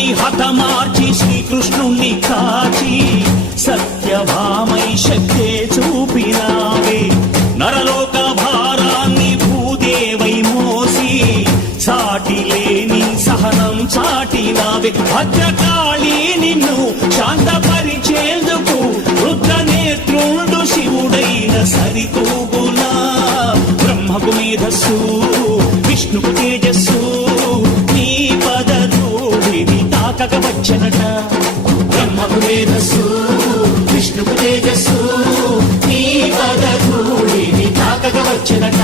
రావణుణ్ణి హతమార్చి శ్రీకృష్ణుణ్ణి కాచి సత్యభామై శక్తే చూపినావే నరలోక భారాన్ని భూదేవై మోసి సాటి లేని సహనం చాటినావే భద్రకాళి నిన్ను శాంతపరిచేందుకు రుద్రనేత్రుండు శివుడైన సరితూగునా బ్రహ్మకు మేధస్సు విష్ణుకు తేజస్సు నీ పదధూళిని తాకక వచ్చనట బ్రహ్మకు మేధస్సు విష్ణుకు తేజస్సు నీ పదధూళిని తాకక వచ్చనట